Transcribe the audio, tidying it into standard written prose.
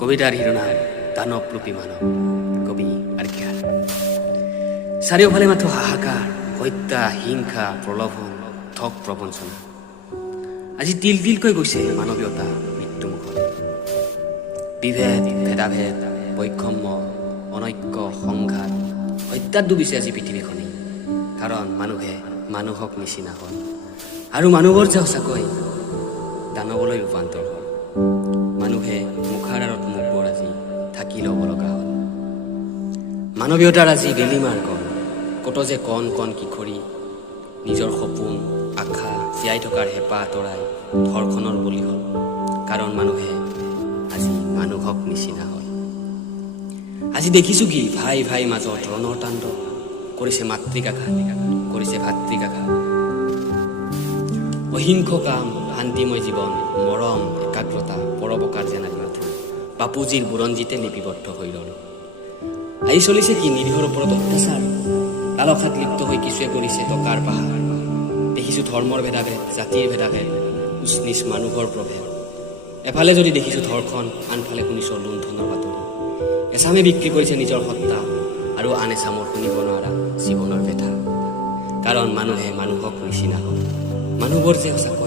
কবিতাৰ শিৰোনাম দানৱৰূপী মানৱ, কবি আৰ্কিয়াৰ। চাৰিওফালে মাথো হাহাকাৰ, হত্যা, হিংসা, প্ৰলোভন, ঠগ প্ৰবঞ্চনা। আজি তিল তিলকৈ গৈছে মানৱীয়তা মৃত্যুমুখত। বিভেদ, ভেদাভেদ, বৈষম্য, অনৈক্য, সংঘাত, হত্যাত ডুবিছে আজি পৃথিৱীখনেই। কাৰণ মানুহে মানুহক নিচিনা হ'ল আৰু মানুহবোৰ যে সঁচাকৈ দানৱলৈ ৰূপান্তৰ হ'ল। মানুহে মুখাৰ আঁৰত মুখবোৰ আজি ঢাকি ল'ব লগা হ'ল। মানৱীয়তাৰ আজি বেলিমাৰ গ'ল। কত যে কণ কণ কিশোৰী নিজৰ সপোন, আশা, জীয়াই থকাৰ হেঁপাহ আঁতৰাই ধৰ্ষণৰ বলি হ'ল। কাৰণ মানুহে আজি মানুহক নিচিনা হ'ল। আজি দেখিছোঁ কি ভাই ভাই মাজত ৰণৰ তাণ্ডৱ কৰিছে, মাতৃকাঘাত কৰিছে, ভাতৃকাঘাত। অহিংস কাম, শান্তিময় জীৱন, মৰম, একাগ্ৰতা, পৰোপকাৰ যেন মাথো বাপুজীৰ বুৰঞ্জীতে লিপিবদ্ধ হৈ ৰ'ল। আহি চলিছে কি নিৰীহৰ ওপৰত অত্যাচাৰ। লালসাত লিপ্ত হৈ কিছুৱে কৰিছে টকাৰ পাহাৰ। দেখিছোঁ ধৰ্মৰ ভেদাভেদ, জাতিৰ ভেদাভেদ, উচ্চ নিচ মানুহৰ প্ৰভেদ। এফালে যদি দেখিছোঁ ধৰ্ষণ, আনফালে শুনিছোঁ লুণ্ঠনৰ বাতৰি। এচামে বিক্ৰী কৰিছে নিজৰ সত্তা আৰু আন এচামৰ শুনিব নোৱাৰা জীৱনৰ ব্যথা। কাৰণ মানুহে মানুহক নিচিনা হ'ল। মানুহবোৰ যে সঁচাকৈ